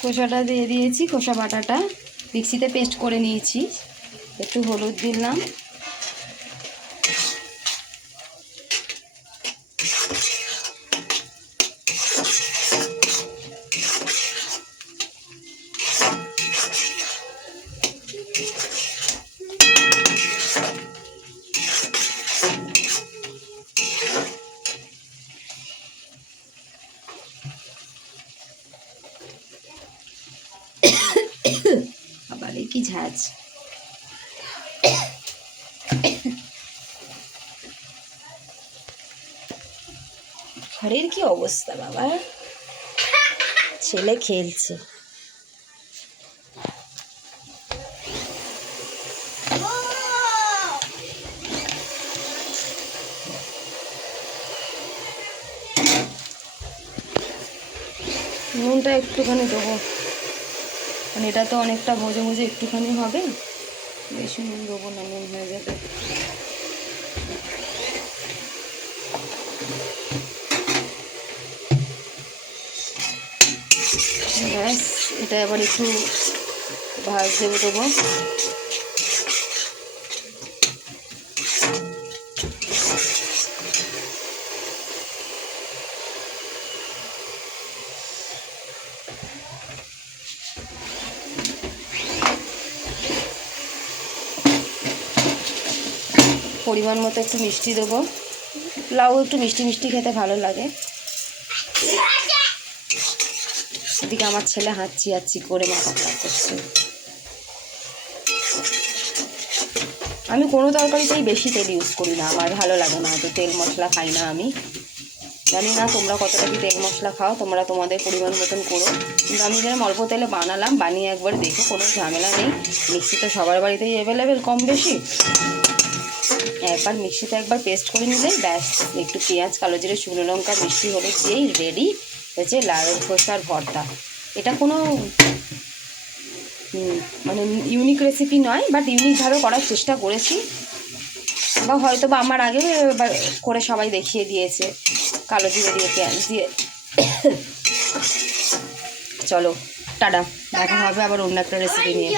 খোসাটা দিয়ে দিয়েছি, খোসা বাটাটা মিক্সিতে পেস্ট করে নিয়েছি। একটু হলুদ দিলাম, আবার কি ঝাঁজ। ঘরের কি অবস্থা বাবা, ছেলে খেলছে। নুনটা একটুখানি দেবো, মানে এটা তো অনেকটা ভোজে ভোজে একটুখানি হবে, বেশি নুন দেবো না, নুন হয়ে যাবে। ব্যাস, এটা এবার একটু ভাজতে দেবো। পরিমাণ মতো একটু মিষ্টি দেবো, লাউ একটু মিষ্টি মিষ্টি খেতে ভালো লাগে। এদিকে আমার ছেলে হাঁচি হাঁচি করে মাথা খারাপ করছে। আমি কোনো তরকারিতেই বেশি তেল ইউজ করি না, আমার ভালো লাগে না, তো তেল মশলা খাই না আমি। জানি না তোমরা কতটা কি তেল মশলা খাও, তোমরা তোমাদের পরিমাণ মতন করো, কিন্তু আমি যেরকম অল্প তেলে বানালাম, বানিয়ে একবার দেখো, কোনো ঝামেলা নেই। মিক্সি তো সবার বাড়িতেই অ্যাভেলেবেল কম বেশি, একবার মিক্সিতে একবার পেস্ট করে নিলেই ব্যাস। একটু পেঁয়াজ, কালো জিরে, শুকনো লঙ্কা, মিষ্টি হলুদ দিয়েই রেডি হয়েছে লাউয়ের খোসার ভর্তা। এটা কোনো মানে ইউনিক রেসিপি নয়, বাট ইউনিকভাবে করার চেষ্টা করেছি, বা হয়তো বা আমার আগে করে সবাই দেখিয়ে দিয়েছে কালো জিরে দিয়ে, পেঁয়াজ দিয়ে। চলো টাটা, দেখা হবে আবার অন্য একটা রেসিপি নিয়ে।